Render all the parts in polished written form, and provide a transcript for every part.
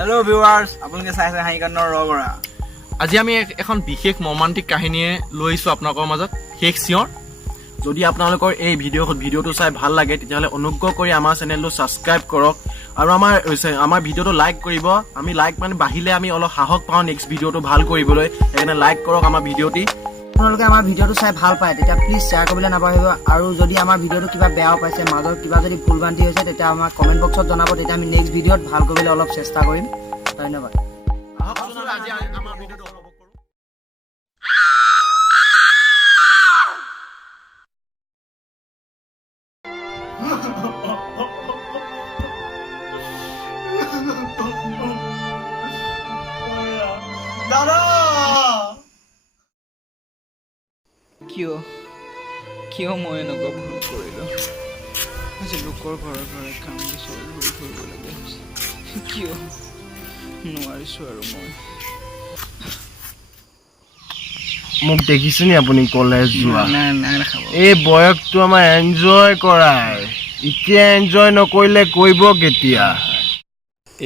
Hello viewers, আপোনালোকে চাইছে হাঁহি কন্দুনৰ ৰঘৰা। আজি আমি এখন বিশেষ মৰ্মান্তিক কাহিনীয়ে লৈ আহিছোঁ আপোনালোকৰ মাজত শেষ চিঞৰ। যদি আপোনালোকৰ এই ভিডিঅ'টো চাই ভাল লাগে তেতিয়াহ'লে অনুগ্ৰহ কৰি আমাৰ চেনেলটো ছাবস্ক্ৰাইব কৰক আৰু আমাৰ ভিডিঅ'টো লাইক কৰিব। আমি লাইক মানে বাঢ়িলে আমি অলপ সাহস পাওঁ নেক্সট ভিডিঅ'টো ভাল কৰিবলৈ, সেইকাৰণে লাইক কৰক আমাৰ ভিডিঅ'টি। আপোনালোকে আমাৰ ভিডিঅ'টো চাই ভাল পায় তেতিয়া প্লিজ শ্বেয়াৰ কৰিবলৈ নাপাহৰিব আৰু যদি আমাৰ ভিডিঅ'টো কিবা বেয়াও পাইছে মাজত কিবা যদি ভুল ভ্ৰান্তি হৈছে তেতিয়া আমাক কমেণ্ট বক্সত জনাব, তেতিয়া আমি নেক্সট ভিডিঅ'ত ভাল কৰিবলৈ অলপ চেষ্টা কৰিম। ধন্যবাদ। কিয় মই এনেকুৱা ভুল কৰিলোঁ? আজি লোকৰ ঘৰে ঘৰে কাম বিচাৰি ঘূৰি ফুৰিব লগা হৈছে। কিয় নোৱাৰিছোঁ আৰু মই? মোক দেখিছে নি আপুনি কলেজ যোৱা? নাই নাখাব। এই বয়সটো আমাৰ এনজয় কৰাৰ, এতিয়া এনজয় নকৰিলে কৰিব কেতিয়া?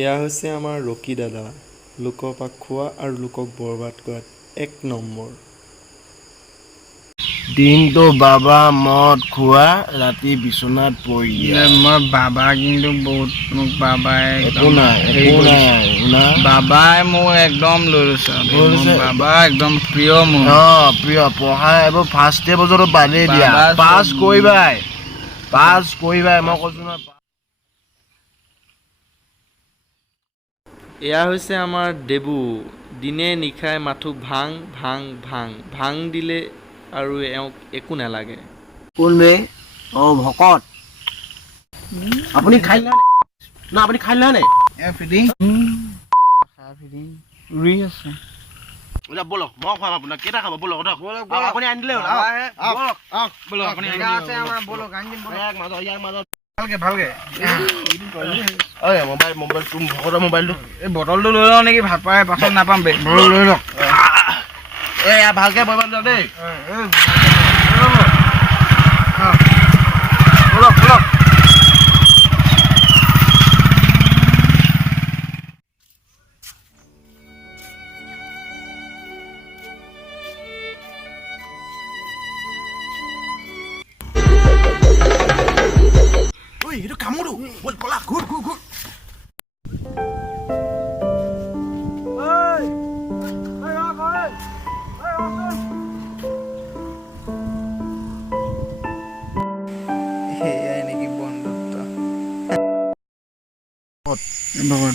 এয়া হৈছে আমাৰ ৰকী দাদা, লোকৰ পৰা খোৱা আৰু লোকক বৰবাদ কৰাত 1 নম্বৰ। দিনটো বাবা মদ খোৱা, ৰাতি বিচনাত পৰি দিয়া। মই বাবা কিন্তু বহুত মোক বাবাই বাবাই মোক একদম লৈ লৈছে। বাবা একদম প্ৰিয় মোৰ। প্ৰিয় পঢ়া এইবোৰ ফাৰ্ষ্ট ইয়েৰ বছৰতো বাদেই দিয়া, পাছ কৰিবাই মই কৈছো নহয়। এয়া হৈছে আমাৰ দেবু, দিনে নিশাই মাথো ভাং ভাং ভাং ভাং দিলে আৰু এওঁক একো নালাগে। কোন বে? ভকত। আপুনি খাইলে না? আপুনি খাইলে নে? ৰুই আছে। বলক মই খুৱাম আপোনাক। কেইটা খাব? বলক আপুনি আনি দিলে ভালকে মোবাইলটো এই বটলটো লৈ লওঁ নেকি? ভাত পাই পাছত নাপাম বে। লৈ লওক। ভালকে বহিব দেই। এইটো কামোৰো বল পলা ঘূৰ সেয়াই নেকি বন্ধুত্ব?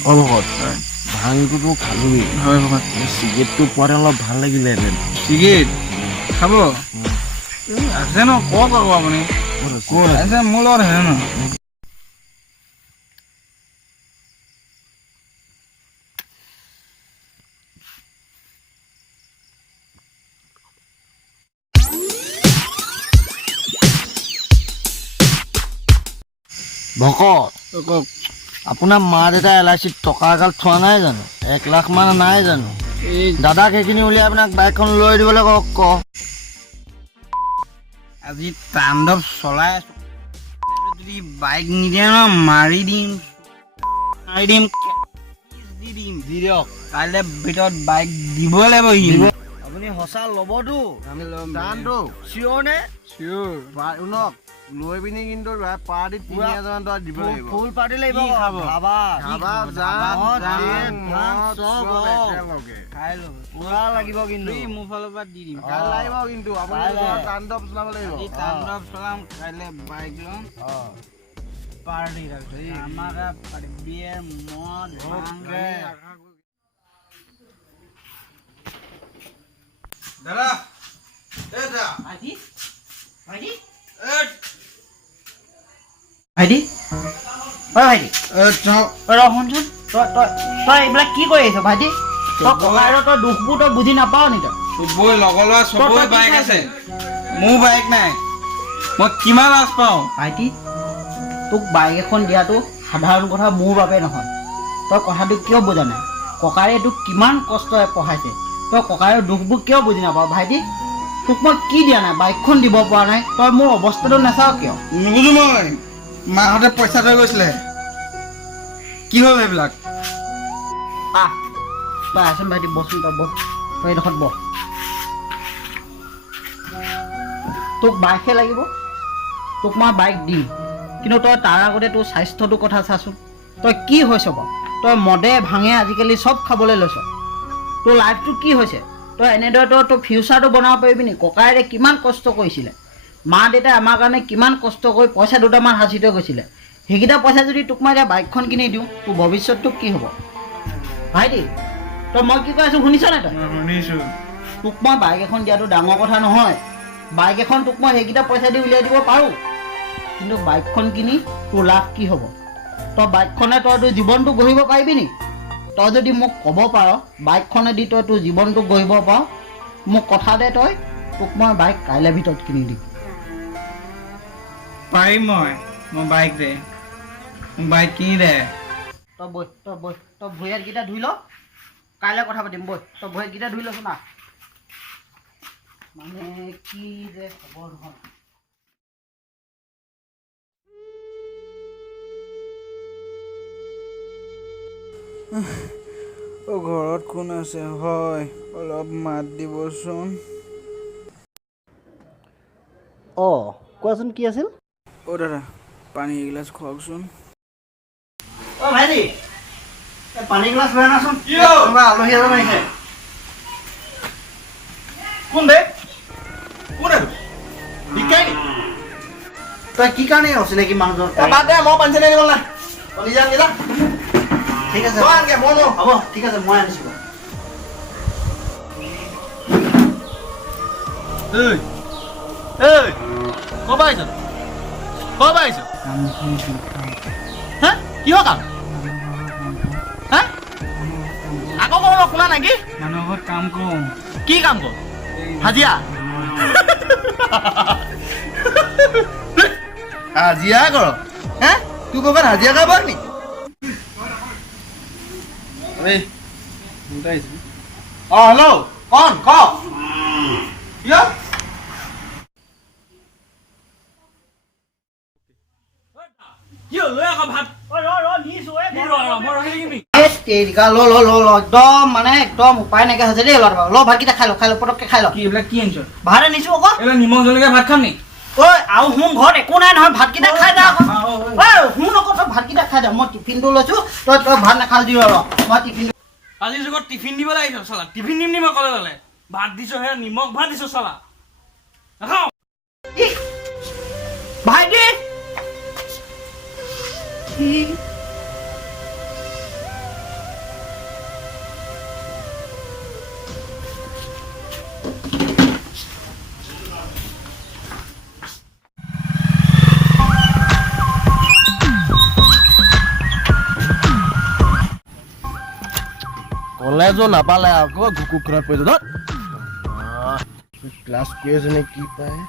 ভকত ভাংটোতো খালোৱেই, হয় ভকত। চিগেটটো পোৱাতে অলপ ভাল লাগিলেহেঁতেন। চিগেট খাব আছে ন? কওক আকৌ আপুনি আছে মোৰ লগত আছে ন? ভকত আপোনাৰ মা দেউতা LICত টকা এগাল থোৱা নাই জানো? 1 লাখ মান নাই জানো? দাদাক সেইখিনি উলিয়াই আপোনাক বাইকখন লৈ দিবলৈ ক। আজি তাণ্ডৱ চলাই আছো, যদি বাইক নিদিয়ে ন মাৰি দিম দি দিয়ক। কাইলৈ ভিতৰত বাইক দিবই লাগিব। আপুনি সঁচা ল'বতো? আমি ল'ম। চিয়ৰ নে? চিয়ৰ। শুনক, লৈ পিনি কিন্তু পাৰ্টিত 3000 টকা দিব লাগিব। ফুল পাৰ্টি লাগিব। পুৰা লাগিব কিন্তু মোৰ ফালৰ পৰা দি দিম। লাগিব কিন্তু তাণ্ডৱ চলাব লাগিব। তাণ্ডৱ চলাম, কাইলৈ বাইক ল'ম। পাৰ্টি আমাৰ বিয়েৰ মদ দাদা ভাইটি ভাইটি শুনচোন, তই এইবিলাক কি কৰি আছ ভাইটি? তই ককাইৰ তই দুখবোৰ তই বুজি নাপাৱ নি? চবৰে লগৰ ল'ৰা চবৰে বাইক আছে, মোৰ বাইক নাই। মই কিমান লাজ পাওঁ ভাইটি। তোক বাইক এখন দিয়াটো সাধাৰণ কথা মোৰ বাবে নহয়। তই কথাটো কিয় বুজা নাই? ককাৰে তোক কিমান কষ্টৰে পঢ়াইছে, তই ককাৰৰ দুখবোৰ কিয় বুজি নাপাৱ ভাইটি? তোক মই কি দিয়া নাই? বাইকখন দিব পৰা নাই, তই মোৰ অৱস্থাটো নাচাৱ কিয়? নুবুজো মই। মাহঁতে পইচা থৈ গৈছিলে, কি হ'ল এইবিলাক? তই আছোন ভাইটি বচোন তই বহ তই এইডোখৰত বহ তোক বাইকহে লাগিব তোক মই বাইক দিম কিন্তু তই তাৰ আগতে তোৰ স্বাস্থ্যটোৰ কথা চাচোন তই কি হৈছ বাৰু তই মদে ভাঙে আজিকালি চব খাবলৈ লৈছ তোৰ লাইফটো কি হৈছে তই এনেদৰে তোৰ ফিউচাৰটো বনাব পাৰিবি নি ককায়েৰে কিমান কষ্ট কৰিছিলে মা দেউতাই আমাৰ কাৰণে কিমান কষ্ট কৰি পইচা দুটামান সাঁচি থৈ গৈছিলে সেইকেইটা পইচা যদি তোক মই এতিয়া বাইকখন কিনি দিওঁ তোৰ ভৱিষ্যতটো কি হ'ব ভাইটি তই মই কি কৈ আছোঁ শুনিছ নাই তই শুনিছোঁ তোক মই বাইক এখন দিয়াটো ডাঙৰ কথা নহয় বাইক এখন তোক মই সেইকেইটা পইচা দি উলিয়াই দিব পাৰোঁ কিন্তু বাইকখন কিনি তোৰ লাভ কি হ'ব তই বাইকখনে তই তোৰ জীৱনটো গঢ়িব পাৰিবি নি তই যদি মোক ক'ব পাৰ বাইকখনে দি তই তোৰ জীৱনটো গঢ়িব পাৰ মোক কথা দে তই তোক মই বাইক কাইলৈ ভিতৰত কিনি দিম পাৰিম মই বাইক দে মোক বাইক কিনি দে তই ভৰি হাতকেইটা ধুই ল কাইলৈ কথা পাতিম বৈ তই ভৰি হাতকেইটা ধুই লচোন না মানে কি যে খবৰ নহয় ঘৰত কোন আছে হয় অলপ মাত দিবচোন কোৱাচোন কি আছিল দাদা পানী এগিলাচ খুৱাওকচোন ভাইটি পানী গ্লাছ লৈ আনাচোন আলহী এজন আহিছে কোন দে কোন আৰু বিকাই নি তই কি কাৰণে অচিনাকি মানুহজন বাদ দে মই পানী চানী আনিব নাই নিজে আনি যা ঠিক আছে তই আনগে মই ন হ'ব ঠিক আছে মই আনিছোঁ ক'ৰ পৰা আহিছ হা কিহৰ কাম হা আকৌ ক'ব শুনা নাই কি মানুহৰ ঘৰত কাম কৰোঁ কি কাম কৰ হাজিৰা হাজিৰা কৰ হে তোৰ ক'ৰবাত হাজিৰা কৰিব নি হেল্ল' কন ক কিয় একদম মানে একদম উপায় নাইকিয়া হৈছে দেই ল ভাতকেইটা খাই ল পটককৈ খাই ল কি এইবিলাক কি আনিছ ভাত আনিছোঁ আকৌ এইবিলাক নিমখ জলকীয়া ভাত খাম নি ঐ আৰু শুন ঘৰত একো নাই নহয় ভাতকেইটা খাই যা আকৌ শুন আকৌ তই ভাতকেইটা খাই যা মই টিফিনটো লৈছোঁ তই ভাত নাখাল দিওঁ ৰ মই টিফিনটো আজিৰ যুগত টিফিন দিব লাগিছ চালা টিফিন দিম নি মই কলেজলে ভাত দিছো হে নিমখ ভাত দিছো চালা নাখাওঁ ভাইটি কলেজো নাপালে আকৌ ঘুকুক ঘৰত পৰি য'ত ক্লাছ কৰি আছে নে কি পায়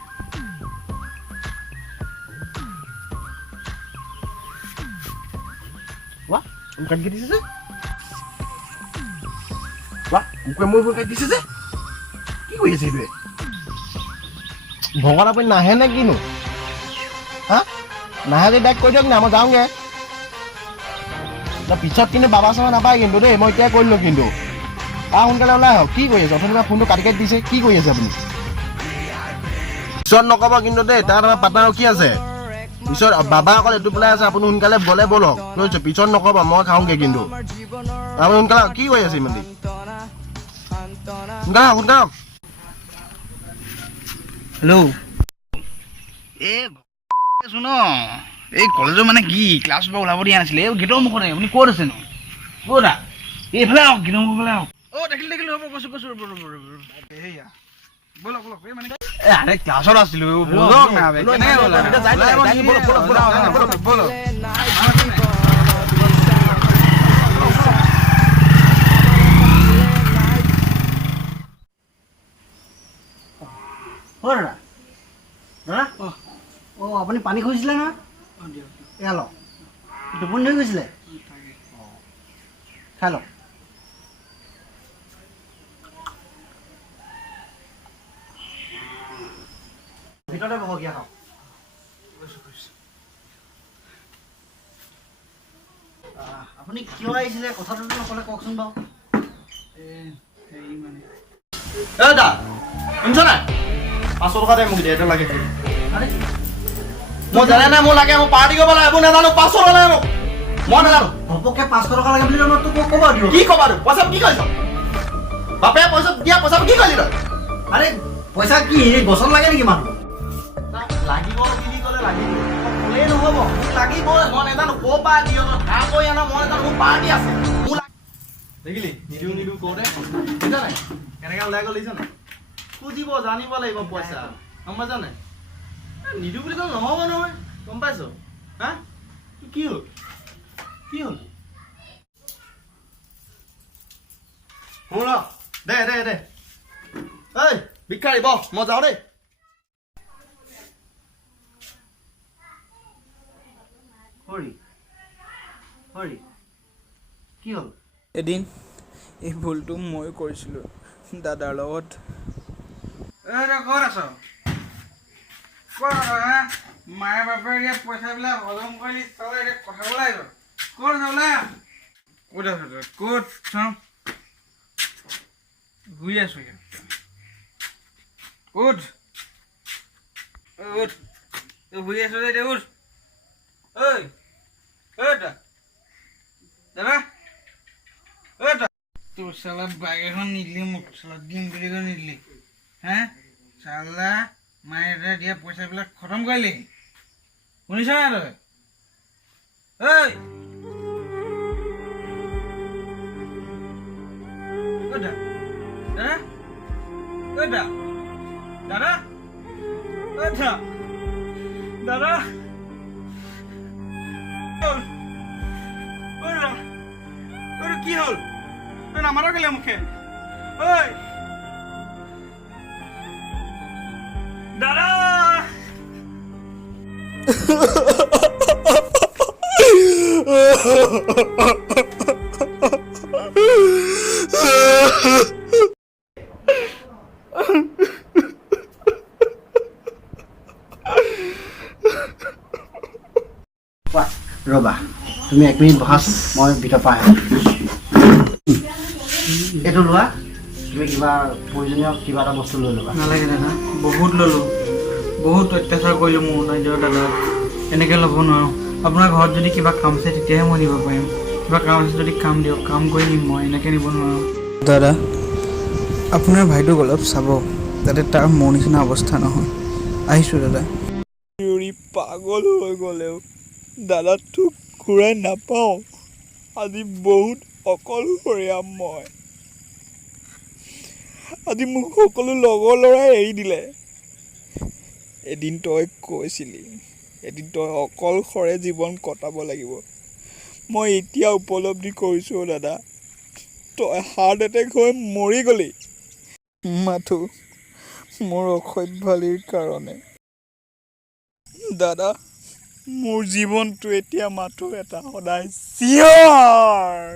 কাটি দিছে যে কুকুৰে মোৰ কাটি দিছে যে কি কৰি আছে এইটোৱে ভগৱান আপুনি নাহে নে কিনো হা নাহে যদি ডাইৰেক্ট কৈ দিয়ক না মই যাওঁগে পিছত কিন্তু বাবা চাবা নাপায় কিন্তু দেই মই এতিয়া কৰিলোঁ কিন্তু সোনকালে ওলাই আহক কি কৰি আছে অথনি ফোনটো কাটি কাটি দিছে কি কৰি আছে আপুনি পিছত নক'ব কিন্তু দেই তাত আমাৰ পাৰ্টনাৰ কি আছে পিছত বাবা অকল এইটো পেলাই আছে আপুনি সোনকালে গ'লে ব'লক বুজিছে পিছত নক'ব মই খাওঁগে কিন্তু আপুনি সোনকালে কি কৰি আছে ইমান সোনকালে হেল্ল' ন এই কলেজৰ মানে কি ক্লাছৰ পৰা ওলাব দিয়া নাছিলে এই গেটৰ মুখত আপুনি ক'ত আছে নো ক'তা এইফালে আহক গেটৰ মুখফালে আহক দেখিলো হ'ব কৈছোঁ সেয়া ব'লক এই মানে আৰে ক্লাছত আছিলোঁ ব'লক না ব'লক আপুনি পানী খুজিছিলে নহয় এয়া লওক টোপনি ধৰি গৈছিলে খাই লওক ভিতৰতে বহকীয়া খাওক আপুনি কিয় আহিছিলে কথাটোতো নক'লে কওকচোন বাৰু হেৰি মানে দা শুনিছ নাই 500 টকা দে মোক দে এটা লাগে আৰে মই জানে নাই মোৰ লাগে মই পাৰ্টি কৰিব লাগে মই নাজানো 500 টকা লাগে মোক মই নাজানো ঘপককৈ 500 টকা লাগে বুলি জানো তোক ক'ব দিওঁ কি ক'বা আৰু পইচা কি কৰিছ বাপে পইচা দিয়া পইচা কি কৰিলি তই আৰে পইচা কি গছত লাগে নেকি মানুহ লাগিব বুলি ক'লে লাগিব ক'লেই নহ'ব মোক লাগিব মই নাজানো ক'ৰ পৰা দিয় ধাৰ কৰি আন মই নাজানো মোৰ পাৰ্টি আছে মোৰ দেখিলি নিদিও কৰোঁতে বুজিছ নাই কেনেকৈ ওলাই গ'ল দেখিছ নাই খুজিব জানিব লাগিব পইচা গম পাইছ নাই নিদিওঁ বুলি ক'লে নহ'ব নহয় গম পাইছ হা কি হ'ল কি হ'ল শুন দে দে দে ঐ ভিক্ষাৰী বহ মই যাওঁ দেই হৰি কি হ'ল এদিন এই ভুলটো মই কৰিছিলোঁ দাদাৰ লগত ক'ত আছ ক'ত আছ হা মায়ে বাপেৰে দিয়া পইচাবিলাক হজম কৰি তই এতিয়া কথা ওলাই গ'ল ক'ত আছ ওলাই ক'ত আছ তই ক'ত চাওঁ শুই আছোঁ ইয়াত উঠ উঠ তই শুই আছ যে এতিয়া উঠ ঐ দাদা তোৰ চালা বাইক এখন নিদিলি মোক চালা দিম বুলি কৈ নিদিলি হা চালা মায়ে দেউতাই দিয়া পইচাবিলাক খতম কৰিলি শুনিছ নাই তই দাদা কি হ'ল তই নামাৰ কেলে মুখে ঐ দাদা ৰ'বা তুমি 1 মিনিট বহা মই ভিতৰ পৰা আহিম এইটো লোৱা তুমি কিবা প্ৰয়োজনীয় কিবা এটা বস্তু লৈ ল'বা নালাগে দাদা বহুত ল'লোঁ বহুত অত্যাচাৰ কৰিলোঁ মোৰ নিজৰ দাদাক এনেকৈ ল'ব নোৱাৰোঁ আপোনাৰ ঘৰত যদি কিবা কাম আছে তেতিয়াহে মই নিব পাৰিম কিবা কাম আছে যদি কাম দিয়ক কাম কৰি নিম মই এনেকৈ নিব নোৱাৰোঁ দাদা আপোনাৰ ভাইটোক অলপ চাব যাতে তাৰ মোৰ নিচিনা অৱস্থা নহয় আহিছোঁ দাদা পাগল হৈ গ'লেও দাদাটোক ঘূৰাই নাপাওঁ আজি বহুত অকলশৰীয়া মই আজি মোক সকলো লগৰ ল'ৰাই এৰি দিলে এদিন তই কৈছিলি এদিন তই অকলশৰে জীৱন কটাব লাগিব মই এতিয়া উপলব্ধি কৰিছোঁ দাদা তই হাৰ্ট এটেক হৈ মৰি গ'লি মাথো মোৰ অসভ্যালিৰ কাৰণে দাদা মোৰ জীৱনটো এতিয়া মাথো এটা সদায় চিঞৰ